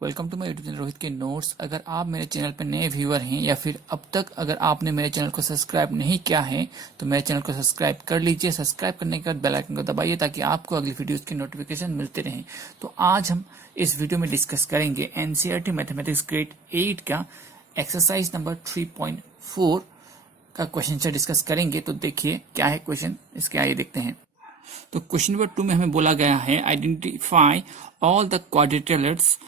Welcome to my YouTube channel Rohit के notes. अगर आप मेरे चैनल पर नए व्यूअर हैं या फिर अब तक अगर आपने मेरे चैनल को सब्सक्राइब नहीं किया है तो मेरे चैनल को सब्सक्राइब कर लीजिए। सब्सक्राइब करने के बाद बेल आइकन को दबाइए ताकि आपको अगली वीडियोस की नोटिफिकेशन मिलते रहें। तो आज हम इस वीडियो में डिस्कस करेंगे एनसीईआरटी मैथमेटिक्स ग्रेड 8 का एक्सरसाइज नंबर 3.4 का क्वेश्चन से डिस्कस करेंगे। तो देखिए क्या है क्वेश्चन, इसके आगे देखते हैं। तो क्वेश्चन नंबर 2 में हमें बोला गया है identify all the quadrilaterals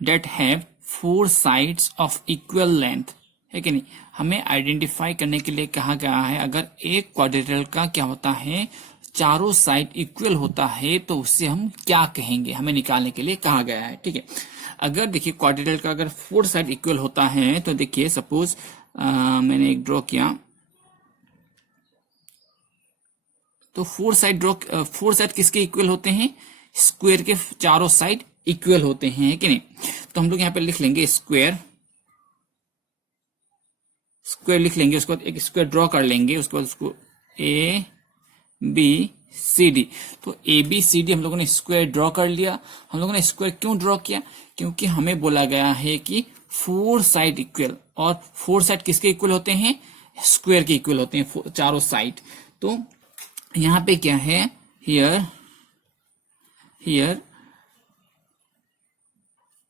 that have 4 sides of equal length, है कि नहीं। हमें आइडेंटिफाई करने के लिए कहा गया है अगर एक क्वाड्रिलेटरल का क्या होता है, चारों साइड इक्वल होता है तो उससे हम क्या कहेंगे, हमें निकालने के लिए कहा गया है। ठीक है, अगर देखिए क्वाड्रिलेटरल का अगर 4 साइड इक्वल होता है तो देखिए सपोज मैंने एक ड्रॉ किया तो 4 साइड किसके इक्वल होते हैं, स्क्वायर के चारों साइड इक्वल होते हैं, कि नहीं। तो हम लोग यहां पे लिख लेंगे स्क्वायर लिख लेंगे, उसके बाद एक स्क्वायर ड्रॉ कर लेंगे, उसके बाद उसको ए बी सी डी। तो ए बी सी डी हम लोगों ने स्क्वायर ड्रॉ कर लिया। हम लोगों ने स्क्वायर क्यों ड्रॉ किया, क्योंकि हमें बोला गया है कि 4 साइड इक्वल, और 4 साइड किसके इक्वल होते हैं, स्क्वायर के इक्वल होते हैं चारों साइड। तो यहां पे क्या है, हियर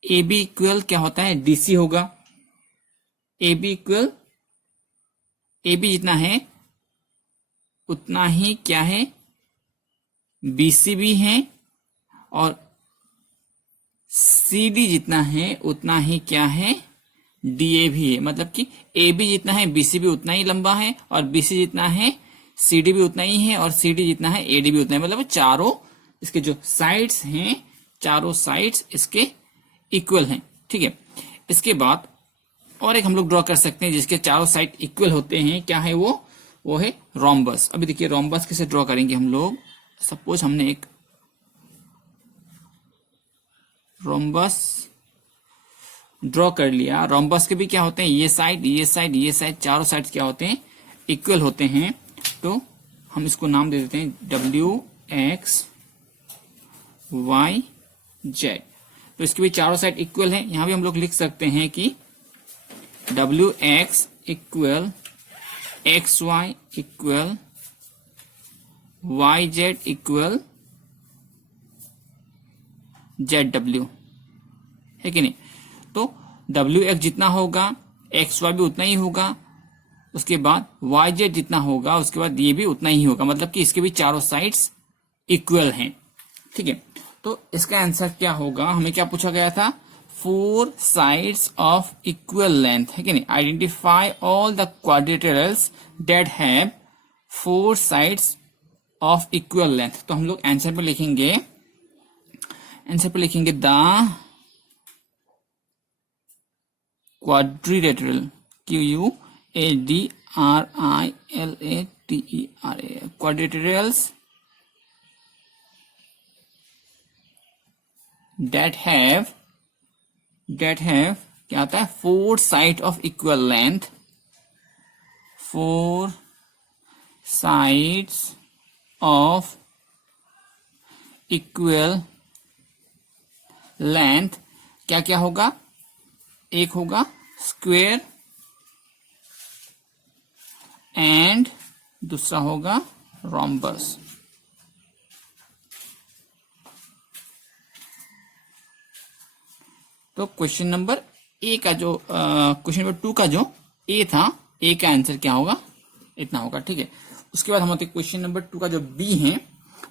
ए बी इक्वल क्या होता है, डीसी होगा। A B equal, A B जितना है उतना ही क्या है, बीसी भी है, और सी डी जितना है उतना ही क्या है, डीए भी है। मतलब कि ए बी जितना है बीसी भी उतना ही लंबा है, और बीसी जितना है सी डी भी उतना ही है, और सी डी जितना है ए डी भी उतना ही। मतलब चारों इसके जो साइड्स हैं, चारों साइड्स इसके इक्वल हैं। ठीक है, इसके बाद और एक हम लोग ड्रॉ कर सकते हैं जिसके चारों साइड इक्वल होते हैं। क्या है वो है रोम्बस। अभी देखिए रोम्बस कैसे ड्रॉ करेंगे हम लोग। सपोज हमने एक रोम्बस ड्रॉ कर लिया। रोम्बस के भी क्या होते हैं, ये साइड चारों साइड क्या होते हैं, इक्वल होते हैं। तो हम इसको नाम दे देते हैं डब्ल्यू एक्स वाई जेड। तो इसके भी चारों साइड इक्वल है। यहां भी हम लोग लिख सकते हैं कि W X equal X Y equal Y Z equal Z W, है कि नहीं। तो डब्ल्यू एक्स जितना होगा एक्स वाई भी उतना ही होगा, उसके बाद वाई जेड जितना होगा उसके बाद ये भी उतना ही होगा। मतलब कि इसके भी चारों साइड्स इक्वल हैं। ठीक है, तो इसका आंसर क्या होगा, हमें क्या पूछा गया था, 4 साइड्स ऑफ इक्वल लेंथ, है कि नहीं। Identify all the quadrilaterals that have 4 sides of equal length. तो हम लोग आंसर पे लिखेंगे the quadrilateral, QUADRILATERA, quadrilaterals that have क्या आता है, 4 side of equal length, 4 sides of equal length. क्या क्या होगा, एक होगा स्क्वायर एंड दूसरा होगा रोम्बस। तो क्वेश्चन नंबर ए का जो क्वेश्चन नंबर 2 का जो ए था, ए का आंसर क्या होगा, इतना होगा। ठीक है, उसके बाद हम आते हैं क्वेश्चन नंबर 2 का जो बी है।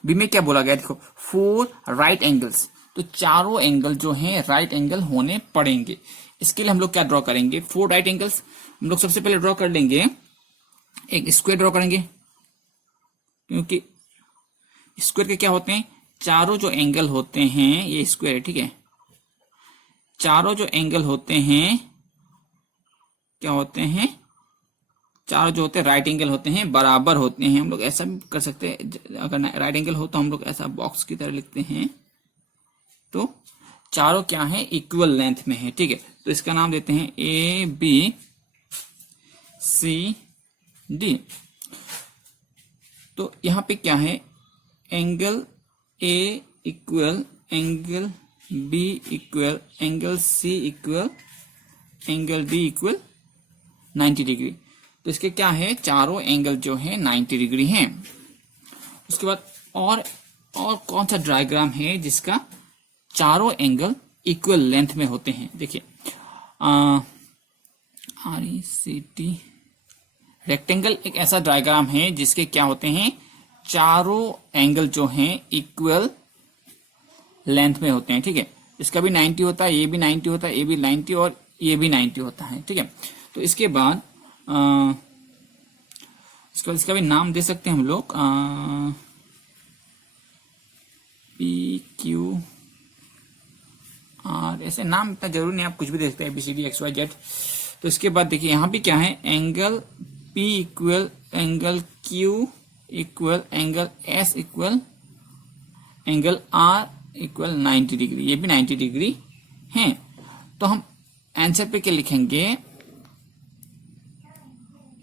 बी में क्या बोला गया, देखो 4 राइट एंगल्स। तो चारों एंगल जो हैं राइट एंगल होने पड़ेंगे। इसके लिए हम लोग क्या ड्रॉ करेंगे, 4 राइट एंगल्स हम लोग सबसे पहले ड्रॉ कर लेंगे, एक स्क्वायर ड्रॉ करेंगे, क्योंकि स्क्वायर के क्या होते हैं, चारों जो एंगल होते हैं ये स्क्वायर है। ठीक है, चारों जो एंगल होते हैं क्या होते हैं, चारों जो होते हैं राइट एंगल होते हैं, बराबर होते हैं। हम लोग ऐसा भी कर सकते हैं, अगर राइट एंगल हो तो हम लोग ऐसा बॉक्स की तरह लिखते हैं। तो चारों क्या है, इक्वल लेंथ में है। ठीक है, तो इसका नाम देते हैं ए बी सी डी। तो यहां पे क्या है, angle A equal angle B equal angle C equal angle D equal 90 degree. तो इसके क्या है, चारों एंगल जो है 90 डिग्री हैं। उसके बाद और कौन सा डायग्राम है जिसका चारों एंगल इक्वल लेंथ में होते हैं। देखिए RECT रेक्टेंगल एक ऐसा डायग्राम है जिसके क्या होते हैं, चारों एंगल जो हैं इक्वल लेंथ में होते हैं। ठीक है, इसका भी 90 होता है, ये भी 90 होता है, ये भी 90 और ये भी 90 होता है। ठीक है, तो इसके बाद इसका भी नाम दे सकते हैं हम लोग, PQR, ऐसे नाम इतना जरूरी नहीं, आप कुछ भी दे सकते हैं, ABCD XYZ। तो इसके बाद देखिए यहाँ भी क्या है, angle P equal angle Q equal angle S equal angle R equal 90 degree, ये भी 90 डिग्री है। तो हम आंसर पे क्या लिखेंगे,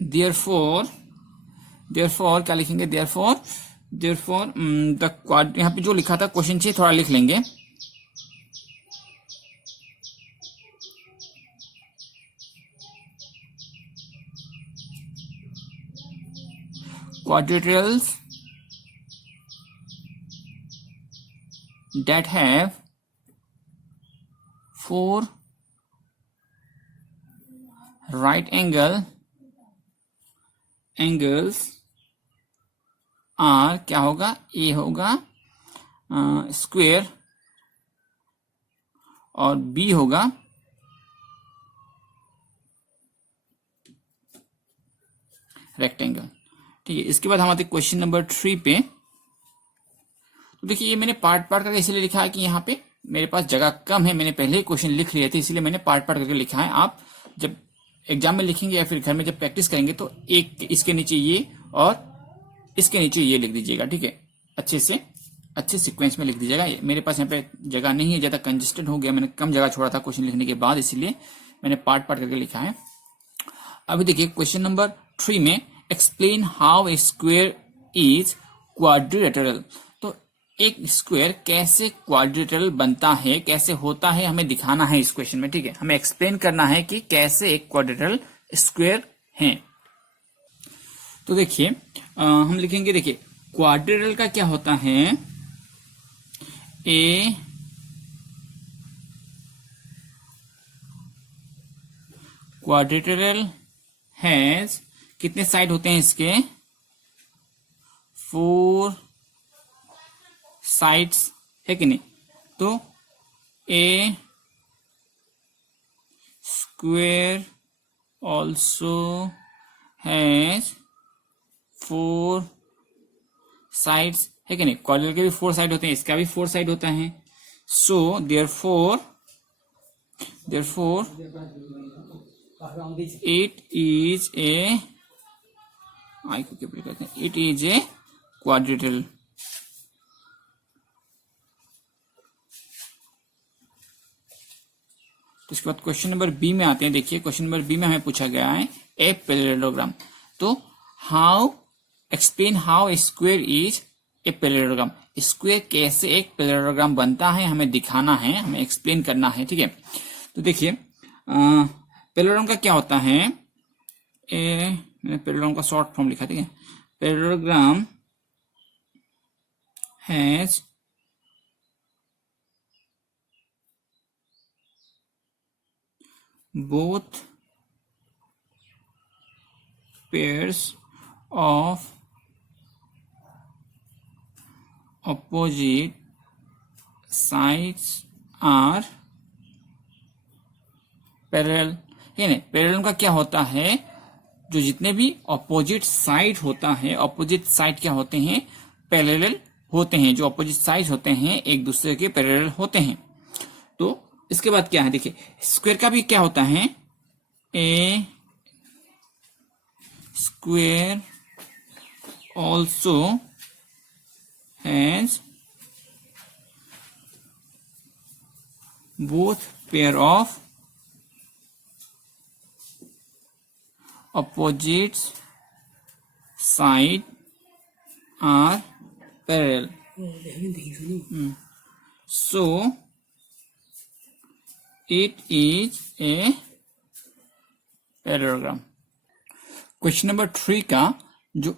देयरफॉर क्या लिखेंगे, देयरफॉर द क्वाड, यहाँ पे जो लिखा था क्वेश्चन से थोड़ा लिख लेंगे। Quadrilaterals that have 4 right angles are क्या होगा, ए होगा स्क्वेयर और बी होगा रेक्टेंगल। ठीक है, इसके बाद हम आते क्वेश्चन नंबर 3 पे। तो देखिए ये मैंने पार्ट करके इसलिए लिखा है कि यहाँ पे मेरे पास जगह कम है, मैंने पहले ही क्वेश्चन लिख लिए थे, इसलिए मैंने पार्ट करके लिखा है। आप जब एग्जाम में लिखेंगे या फिर घर में जब प्रैक्टिस करेंगे तो एक इसके नीचे ये और इसके नीचे ये लिख दीजिएगा। ठीक है, अच्छे सीक्वेंस में लिख दीजिएगा। मेरे पास यहाँ पे जगह नहीं है, ज्यादा कंजेस्टेड हो गया, मैंने कम जगह छोड़ा था क्वेश्चन लिखने के बाद, इसीलिए मैंने पार्ट करके लिखा है। अभी देखिए क्वेश्चन नंबर 3 में explain how a square is quadrilateral. तो एक स्क्वायर कैसे क्वाड्रिलेटरल बनता है, कैसे होता है, हमें दिखाना है इस क्वेश्चन में। ठीक है, हमें एक्सप्लेन करना है कि कैसे एक क्वाड्रिलेटरल स्क्वायर है। तो देखिए हम लिखेंगे, देखिए क्वाड्रिलेटरल का क्या होता है, ए क्वाड्रिलेटरल हैज, कितने साइड होते हैं इसके, 4 साइड्स है कि नहीं। तो ए स्क्वायर ऑल्सो हैज 4 साइड्स है कि नहीं। क्वाड्रिलेटरल के भी 4 साइड होते हैं, इसका भी 4 साइड होता है। So therefore it is a, I को क्या कहते हैं, इट इज ए क्वाड्रिलेटरल। तो इसके बाद क्वेश्चन नंबर बी में आते हैं। देखिए क्वेश्चन नंबर बी में हमें पूछा गया है ए पैरेललोग्राम। तो how explain how a square is a parallelogram, square कैसे एक पैरेललोग्राम बनता है हमें दिखाना है, हमें एक्सप्लेन करना है। ठीक है, तो देखिए पैरेललोग्राम का क्या होता है, मैंने पैरेललोग्राम का शॉर्ट फॉर्म लिखा। ठीक है, parallelogram has both pairs of opposite sides are parallel। है ना, पैरेलल का क्या होता है, जो जितने भी ऑपोजिट साइड होता है, ऑपोजिट साइड क्या होते हैं, पैरेलल होते हैं। जो ऑपोजिट साइड होते हैं एक दूसरे के पैरेलल होते हैं। तो इसके बाद क्या है, देखिए स्क्वायर का भी क्या होता है, a square also has both pair of opposite side are parallel। So it is a parallelogram. Question number 3 का जो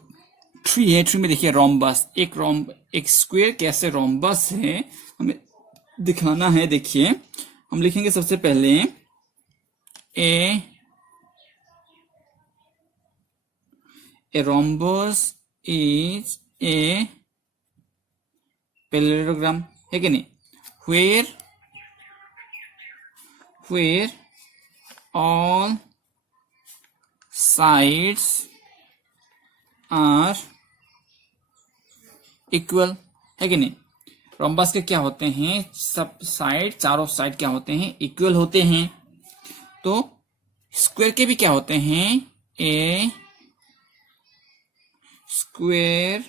3 है, 3 में देखिए रोम्बस, एक स्क्वायर कैसे रोम्बस है हमें दिखाना है। देखिए हम लिखेंगे सबसे पहले a rhombus is a parallelogram, है कि नहीं, where all sides are equal, है कि नहीं। रोम्बस के क्या होते हैं, सब साइड, चारों साइड क्या होते हैं, इक्वल होते हैं। तो स्क्वायर के भी क्या होते हैं, ए square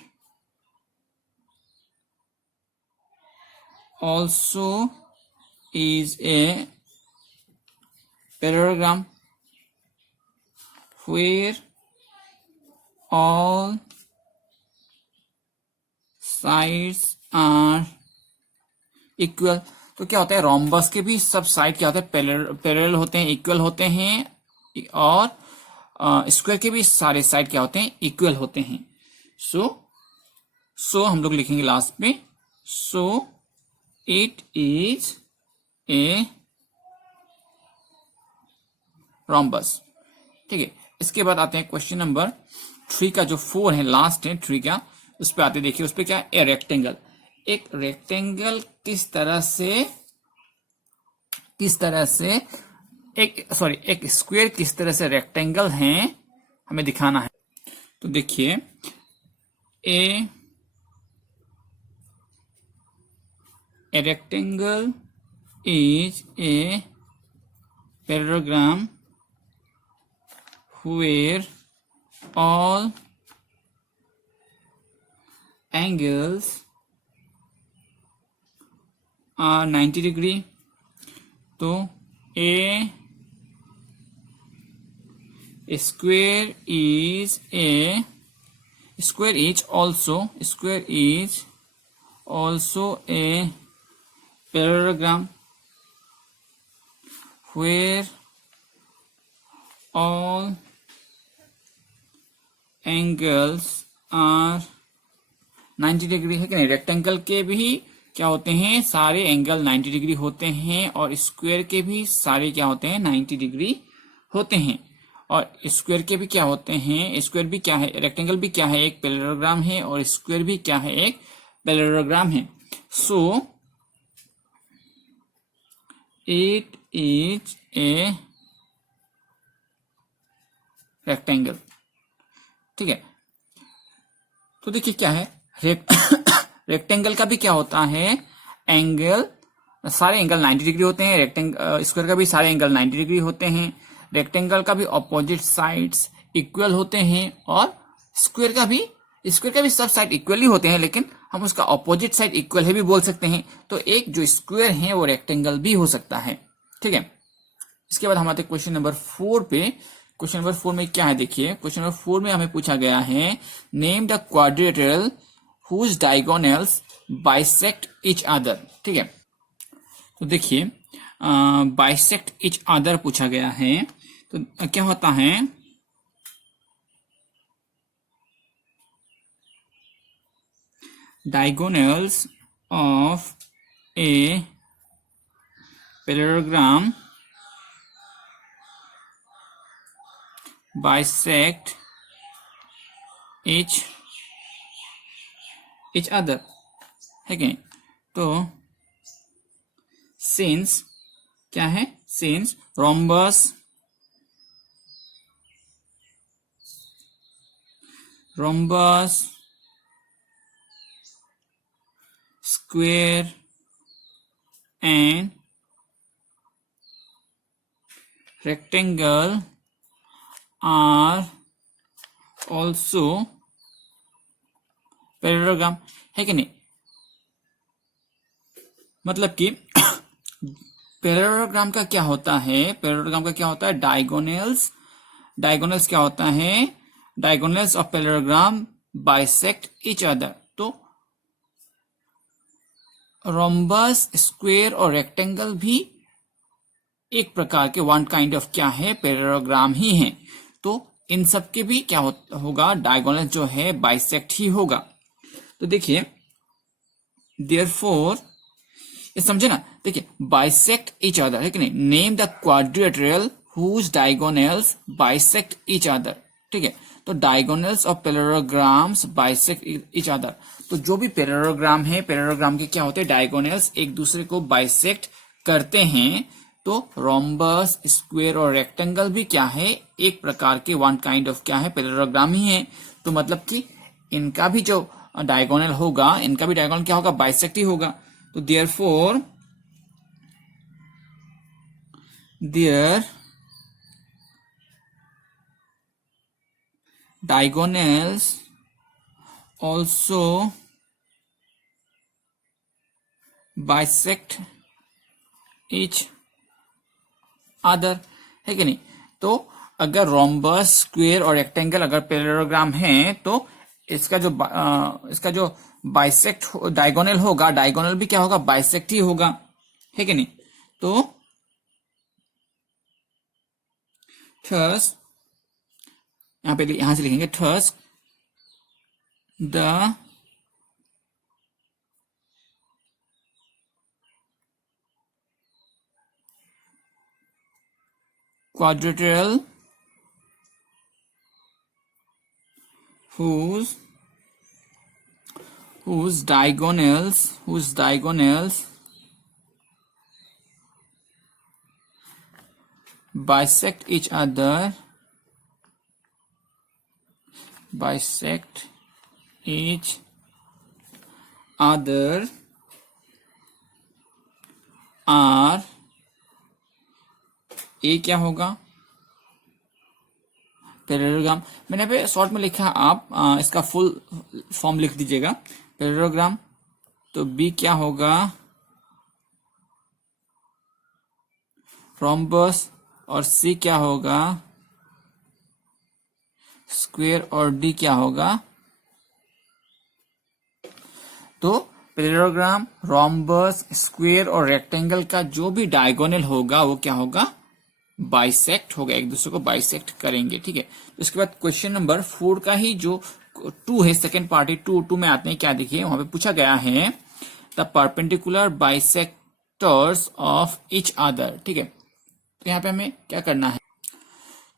also is a parallelogram where all sides are equal। तो क्या होता है, रोम्बस के भी सब साइड क्या होते हैं, पैरेलल होते हैं, इक्वल होते हैं, और स्क्वायर के भी सारे साइड क्या होते हैं, इक्वल होते हैं। सो हम लोग लिखेंगे लास्ट में, so it is a rhombus. ठीक है, इसके बाद आते हैं क्वेश्चन नंबर 3 का जो 4 है, लास्ट है 3 का, उस पर आते देखिए, उस पर क्या है, ए रेक्टेंगल। एक रेक्टेंगल किस तरह से एक स्क्वायर किस तरह से रेक्टेंगल है हमें दिखाना है। तो देखिए a rectangle is a parallelogram where all angles are 90 degree। तो a square is also a parallelogram where all angles are 90 degree, है कि नहीं। रेक्टेंगल के भी क्या होते हैं, सारे एंगल 90 डिग्री होते हैं, और स्क्वायर के भी सारे क्या होते हैं, 90 डिग्री होते हैं। और स्क्वायर के भी क्या होते हैं, स्क्वायर भी क्या है, रेक्टेंगल भी क्या है, एक पैरेललोग्राम है, और स्क्वायर भी क्या है, एक पैरेललोग्राम है। So it is a rectangle. ठीक है, तो देखिए क्या है, रेक्टेंगल का भी क्या होता है, एंगल, सारे एंगल 90 डिग्री होते हैं। स्क्वायर का भी सारे एंगल 90 डिग्री होते हैं। रेक्टेंगल का भी ऑपोजिट साइड्स इक्वल होते हैं, और स्क्वायर का भी सब साइड इक्वली होते हैं, लेकिन हम उसका ऑपोजिट साइड इक्वल है भी बोल सकते हैं। तो एक जो स्क्वायर है वो रेक्टेंगल भी हो सकता है। ठीक है, इसके बाद हम आते हैं क्वेश्चन नंबर 4 पे। क्वेश्चन नंबर 4 में क्या है, देखिए क्वेश्चन नंबर 4 में हमें पूछा गया है, name the quadrilateral whose diagonals bisect each other. ठीक है, तो देखिए बाइसेक्ट ईच अदर पूछा गया है, तो क्या होता है, diagonals of a parallelogram bisect each other, है कि नहीं। तो since क्या है, since rhombus square and rectangle are also parallelogram, है कि नहीं। मतलब कि पैरेललोग्राम का क्या होता है, डायगोनल्स क्या होता है, diagonals of parallelogram bisect each other. तो रोम्बस, स्क्वायर और रेक्टेंगल भी एक प्रकार के वन काइंड ऑफ क्या है, पैरेललोग्राम ही है। तो इन सब के भी क्या होगा, डायगोनल जो है बाइसेक्ट ही होगा। तो देखिए देयरफॉर, ये समझे ना, देखिए बाइसेक्ट ईच अदर है कि नहीं, name the quadrilateral whose diagonals bisect each other, ठीक है। तो diagonals of parallelograms bisect each other, तो जो भी पैरेललोग्राम है, पैरेललोग्राम के क्या होते हैं, डायगोनल्स एक दूसरे को बाइसेक्ट करते हैं। तो रोम्बस, स्क्वायर और रेक्टेंगल भी क्या है, एक प्रकार के वन काइंड ऑफ क्या है, पैरेललोग्राम ही है। तो मतलब कि इनका भी जो डायगोनल होगा, इनका भी डायगोनल क्या होगा, बाइसेक्ट ही होगा। तो therefore their diagonals also bisect each other, है कि नहीं। तो अगर रोम्बस, स्क्वायर और रेक्टेंगल अगर पैरेललोग्राम है, तो इसका जो बाइसेक्ट डायगोनल होगा, डायगोनल भी क्या होगा, बाइसेक्ट ही होगा, है कि नहीं। तो थर्स, यहां से लिखेंगे thus the quadrilateral whose diagonals bisect each other are, ए क्या होगा, पैरेललोग्राम। मैंने पे शॉर्ट में लिखा, आप इसका फुल फॉर्म लिख दीजिएगा, पैरेललोग्राम। तो बी क्या होगा, रोम्बस, और सी क्या होगा, स्क्वायर, और डी क्या होगा। तो पैरेललोग्राम, रोम्बस, स्क्वायर और रेक्टेंगल का जो भी डायगोनल होगा वो क्या होगा, बाइसेक्ट होगा, एक दूसरे को बाइसेक्ट करेंगे, ठीक है। तो इसके बाद क्वेश्चन नंबर 4 का ही जो 2 है, सेकेंड पार्ट है, 2 में आते हैं, क्या देखिए वहां पे पूछा गया है, the perpendicular bisectors of each other, ठीक है। तो यहाँ पे हमें क्या करना है,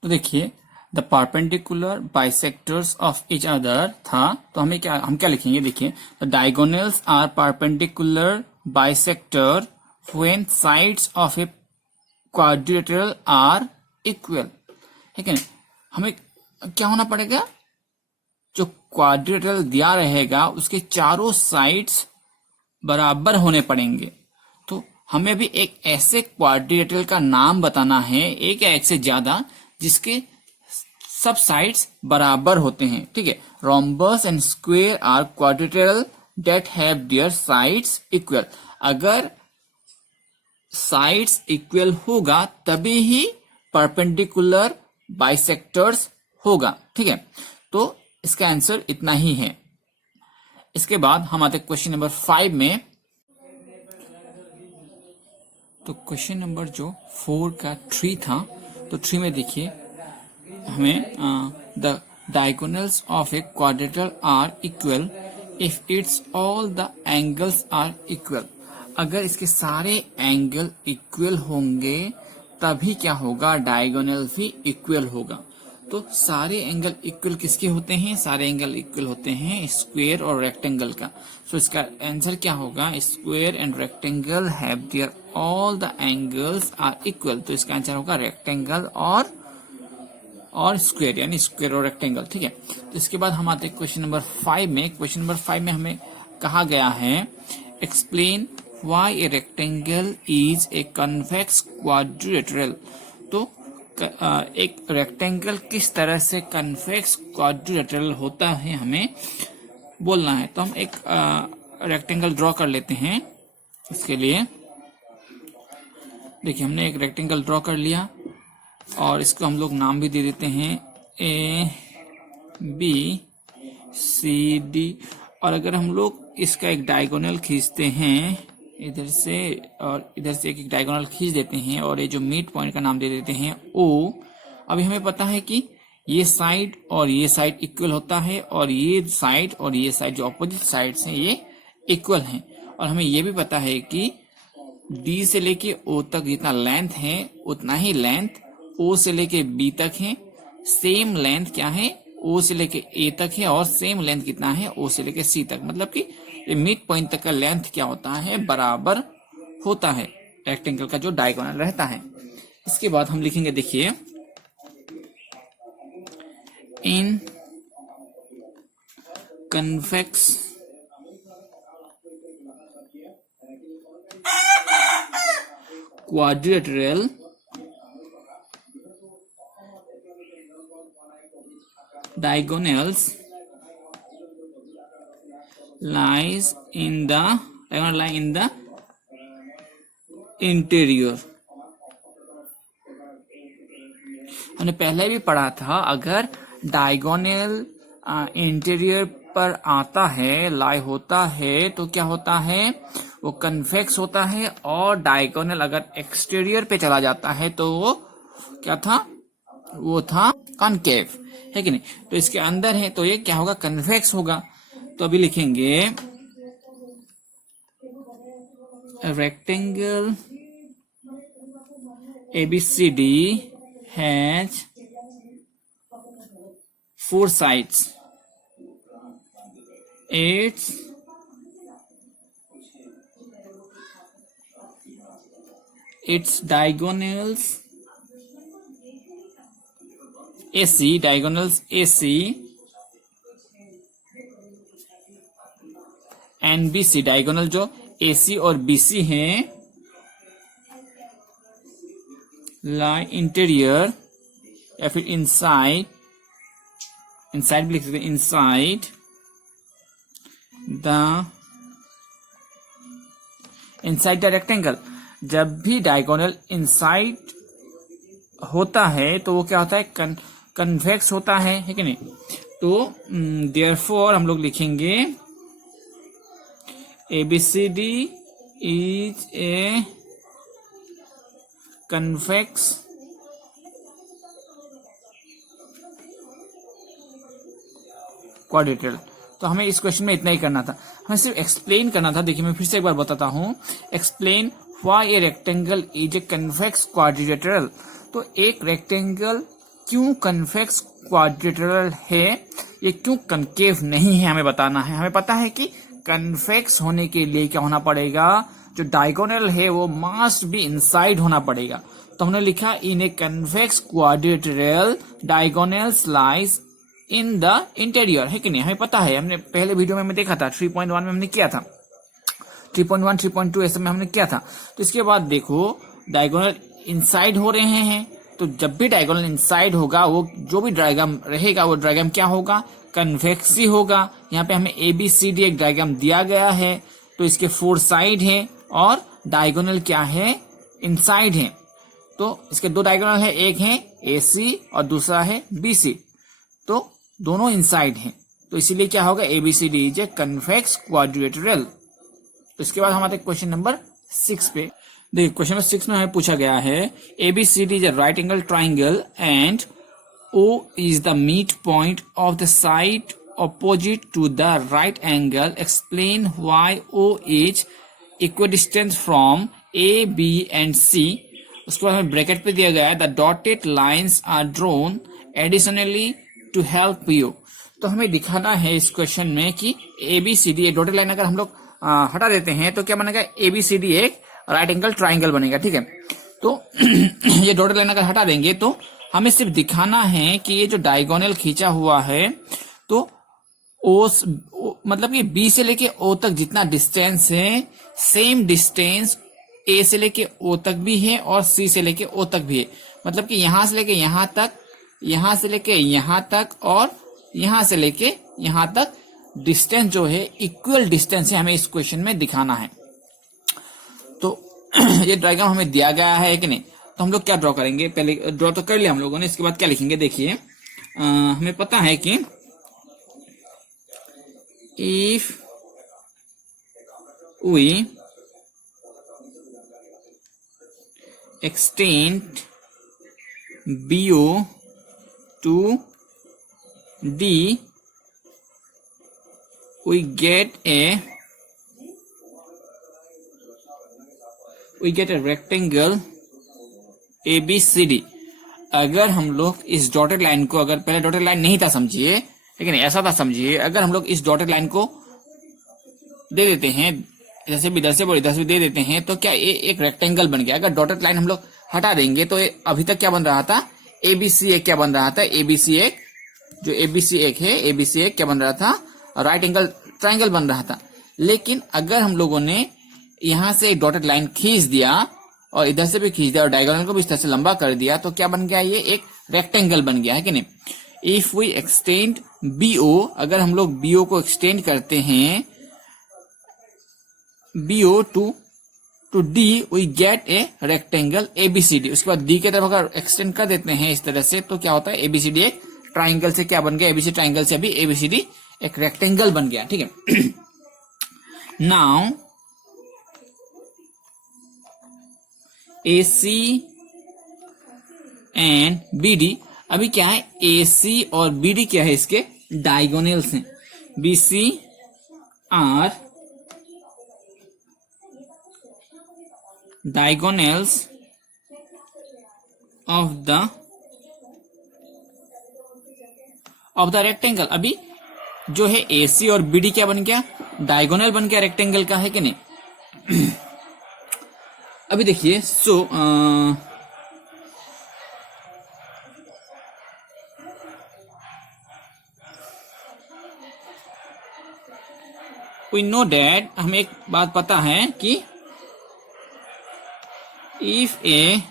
तो देखिए the perpendicular bisectors of each other था, तो हम क्या लिखेंगे, देखिए the diagonals are perpendicular bisector when sides of a quadrilateral are equal, है कि नहीं। हमें क्या होना पड़ेगा, जो क्वाड्रिलेटरल दिया रहेगा उसके चारों साइड्स बराबर होने पड़ेंगे। तो हमें भी एक ऐसे क्वाड्रिलेटरल का नाम बताना है, एक या एक से ज्यादा, जिसके सब साइड्स बराबर होते हैं, ठीक है। Rhombus and square are quadrilateral that have their sides equal. अगर साइड्स इक्वल होगा तभी ही परपेंडिकुलर बाइसेक्टर्स होगा, ठीक है। तो इसका आंसर इतना ही है। इसके बाद हम आते क्वेश्चन नंबर 5 में। तो क्वेश्चन नंबर जो 4 का 3 था, तो 3 में देखिए हमें the diagonals of a quadrilateral are equal if its all the angles are equal. अगर इसके सारे एंगल इक्वल होंगे तभी क्या होगा, डायगोनल भी इक्वल होगा। तो सारे एंगल इक्वल किसके होते हैं, सारे एंगल इक्वल होते हैं स्क्वायर और रेक्टेंगल का। सो इसका आंसर क्या होगा, square and rectangle have their all the angles are equal. तो इसका आंसर होगा रेक्टेंगल और स्क्वायर, यानी स्क्वायर और रेक्टेंगल, ठीक है। तो इसके बाद हम आते हैं क्वेश्चन नंबर 5 में। क्वेश्चन नंबर 5 में हमें कहा गया है, explain why a rectangle is a convex quadrilateral. तो एक रेक्टेंगल किस तरह से कन्वेक्स क्वाड्रिलेटरल होता है हमें बोलना है। तो हम एक रेक्टेंगल ड्रॉ कर लेते हैं। इसके लिए देखिए हमने एक रेक्टेंगल ड्रॉ कर लिया और इसको हम लोग नाम भी दे देते हैं ए बी सी डी। और अगर हम लोग इसका एक डायगोनल खींचते हैं इधर से और इधर से एक एक डायगोनल खींच देते हैं और ये जो मिड पॉइंट का नाम दे देते हैं ओ। अभी हमें पता है कि ये साइड और ये साइड इक्वल होता है और ये साइड और ये साइड जो अपोजिट साइड्स हैं ये इक्वल हैं। और हमें ये भी पता है कि डी से लेके ओ तक जितना लेंथ है उतना ही लेंथ ओ से लेके बी तक है। सेम लेंथ क्या है ओ से लेके ए तक है और सेम लेंथ कितना है ओ से लेके सी तक। मतलब कि ये मिड पॉइंट तक का लेंथ क्या होता है, बराबर होता है रेक्टेंगल का जो डायगोनल रहता है। इसके बाद हम लिखेंगे, देखिए इन convex quadrilateral diagonals lies in the diagonal lie in the interior। हमने पहले भी पढ़ा था, अगर डायगोनल इंटीरियर पर आता है, लाई होता है, तो क्या होता है, वो कन्वेक्स होता है। और डायगोनल अगर एक्सटीरियर पे चला जाता है तो वो क्या था, वो था कॉनकेव, है कि नहीं। तो इसके अंदर है तो ये क्या होगा, कन्वेक्स होगा। तो अभी लिखेंगे rectangle ABCD has 4 sides, its diagonals AC and BC, diagonal जो AC और BC हैं, लाई इंटीरियर या फिर इनसाइड भी लिख सकते हैं, इनसाइड द रेक्टेंगल। जब भी डायगोनल इनसाइड होता है तो वो क्या होता है, कन्वेक्स होता है कि नहीं। तो देयरफॉर हम लोग लिखेंगे ABCD is a convex quadrilateral. तो हमें इस क्वेश्चन में इतना ही करना था, हमें सिर्फ एक्सप्लेन करना था। देखिए मैं फिर से एक बार बताता हूं, explain why a rectangle is a convex quadrilateral. तो एक रेक्टेंगल क्यों कन्वेक्स क्वाड्रिलेटरल है, ये क्यों कनकेव नहीं है, हमें बताना है। हमें पता है कि कन्वेक्स होने के लिए क्या होना पड़ेगा, जो डायगोनल है वो मस्ट बी इनसाइड होना पड़ेगा। तो हमने लिखा in a convex quadrilateral diagonals lies in the interior, है कि नहीं। हमें पता है, हमने पहले वीडियो में देखा था, 3.1 में हमने किया था, 3.1 3.2 ऐसे में हमने किया था। तो इसके बाद देखो डायगोनल इनसाइड हो रहे हैं, तो जब भी डायगोनल इनसाइड होगा वो जो भी डायग्राम रहेगा वो डायग्राम क्या होगा, कन्वेक्स ही होगा। यहाँ पे हमें ABCD एक डायग्राम दिया गया है, तो इसके 4 साइड है और डायगोनल क्या है, इनसाइड है। तो इसके 2 डायगोनल है, एक है AC और दूसरा है BC, तो दोनों इनसाइड हैं। तो इसीलिए क्या होगा, ABCD is a convex quadrilateral. तो इसके बाद हम आते हैं क्वेश्चन नंबर 6 पे। देखिए क्वेश्चन नंबर 6 में हमें पूछा गया है ABCD is a right angle triangle and O is the midpoint of the side opposite to the right angle. Explain why O is equidistant from A, B and C. उसके बाद हमें bracket पे दिया गया है the dotted lines are drawn additionally to help you. तो हमें दिखाना है इस क्वेश्चन में कि ABCD, ये डॉटेड लाइन अगर हम लोग हटा देते हैं तो क्या बनेगा, ABCD एक राइट एंगल ट्राइंगल बनेगा, ठीक है। तो ये डॉटेड लाइन अगर हटा देंगे तो हमें सिर्फ दिखाना है कि ये जो डायगोनल खींचा हुआ है तो मतलब ये B से लेके O तक जितना डिस्टेंस है, सेम डिस्टेंस A से लेके O तक भी है और C से लेके O तक भी है। मतलब कि यहां से लेके यहां तक, यहां से लेके यहां तक और यहां से लेके यहां तक डिस्टेंस जो है इक्वल डिस्टेंस है, हमें इस क्वेश्चन में दिखाना है। तो ये डायग्राम हमें दिया गया है कि नहीं। तो हम लोग क्या ड्रॉ करेंगे, पहले ड्रॉ तो कर लिया हम लोगों ने, इसके बाद क्या लिखेंगे, देखिए हमें पता है कि if we extend BO to D, we get a rectangle ABCD। अगर हम लोग इस डॉटेड लाइन को, अगर पहले डॉटेड लाइन नहीं था समझिए, लेकिन ऐसा था समझिए, अगर हम लोग इस डॉटेड लाइन को दे देते हैं, जैसे भी इधर से और इधर से दे देते हैं, तो क्या ये एक रेक्टेंगल बन गया। अगर डॉटेड लाइन हम लोग हटा देंगे तो अभी तक क्या बन रहा था, एबीसी एक क्या बन रहा था, एबीसी एक, जो एबीसी एक है, एबीसी एक क्या बन रहा था, राइट एंगल ट्राइंगल बन रहा था। लेकिन अगर हम लोगों ने यहां से डॉटेड लाइन खींच दिया और इधर से भी खींच दिया और डायगोनल को भी इस तरह से लंबा कर दिया, तो क्या बन गया, ये एक रेक्टेंगल बन गया है कि नहीं। इफ वी एक्सटेंड बीओ, अगर हम लोग बीओ को एक्सटेंड करते हैं, BO to D, we get a rectangle ABCD. उसके बाद डी की तरफ अगर एक्सटेंड कर देते हैं इस तरह से, तो क्या होता है, एबीसीडी एक ट्राइंगल से क्या बन गया, एबीसी ट्राइंगल से अभी एबीसीडी एक रेक्टेंगल बन गया, ठीक है। नाउ AC एंड BD, अभी क्या है, AC और BD क्या है, इसके डायगोनल्स हैं। BC are diagonals of the rectangle. अभी जो है AC और BD क्या बन गया, डायगोनल बन गया रेक्टेंगल का, है कि नहीं। अभी देखिए, सो वी नो डैट, हमें एक बात पता है कि if A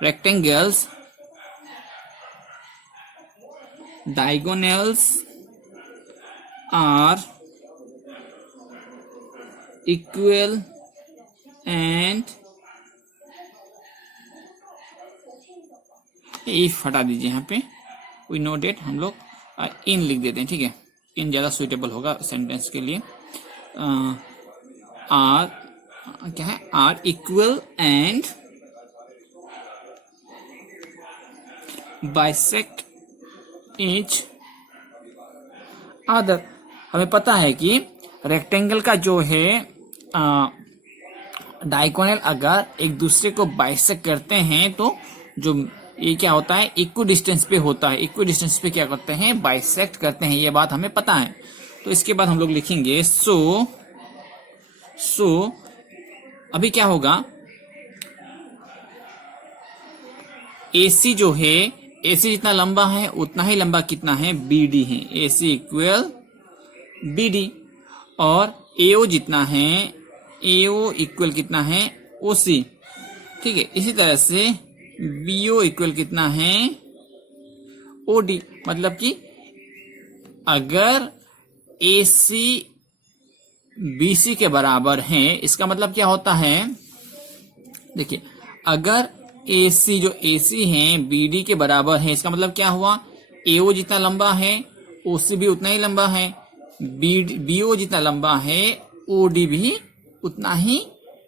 rectangles diagonals are equal and if हटा दीजिए यहाँ पे, वी नो डेट हम लोग इन लिख देते हैं, ठीक है, इन ज्यादा सुइटेबल होगा सेंटेंस के लिए। आर क्या है, are equal and bisect each other. हमें पता है कि रेक्टेंगल का जो है डायगोनल अगर एक दूसरे को बाइसेक्ट करते हैं, तो जो ये क्या होता है, इक्वल डिस्टेंस पे होता है, इक्वल डिस्टेंस पे क्या करते हैं, बाइसेक्ट करते हैं, ये बात हमें पता है। तो इसके बाद हम लोग लिखेंगे सो अभी क्या होगा, AC जो है, AC जितना लंबा है उतना ही लंबा कितना है, BD है, AC इक्वल BD, और AO जितना है, AO इक्वल कितना है, OC, ठीक है। इसी तरह से BO इक्वल कितना है, OD। मतलब कि अगर AC BC के बराबर है, इसका मतलब क्या होता है, देखिए, अगर AC जो AC है BD के बराबर है, इसका मतलब क्या हुआ, AO जितना लंबा है OC भी उतना ही लंबा है, BO जितना लंबा है OD भी उतना ही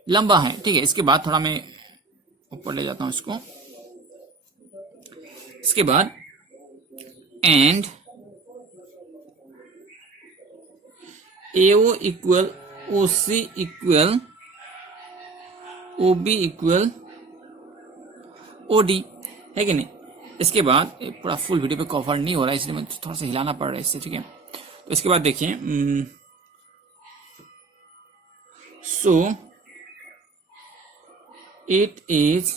लंबा है, ठीक है। इसके बाद थोड़ा मैं ऊपर ले जाता हूं इसको। इसके बाद and AO equal OC equal OB equal OD, है कि नहीं। इसके बाद पूरा फुल वीडियो पे कवर नहीं हो रहा है, इसलिए मुझे थोड़ा सा हिलाना पड़ रहा है इससे, ठीक है। तो इसके बाद देखिए, so it is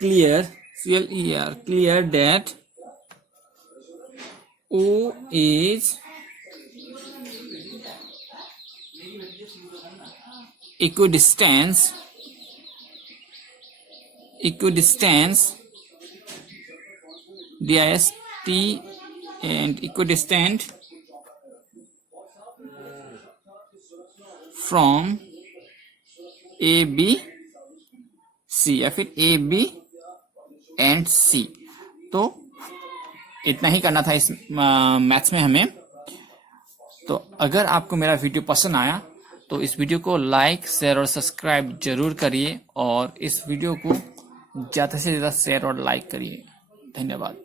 clear that O is equidistant DIST and equidistant from ABC या फिर AB and C। तो इतना ही करना था इस मैथ्स में हमें। तो अगर आपको मेरा वीडियो पसंद आया तो इस वीडियो को लाइक, शेयर और सब्सक्राइब जरूर करिए और इस वीडियो को ज़्यादा से ज़्यादा शेयर और लाइक करिए। धन्यवाद।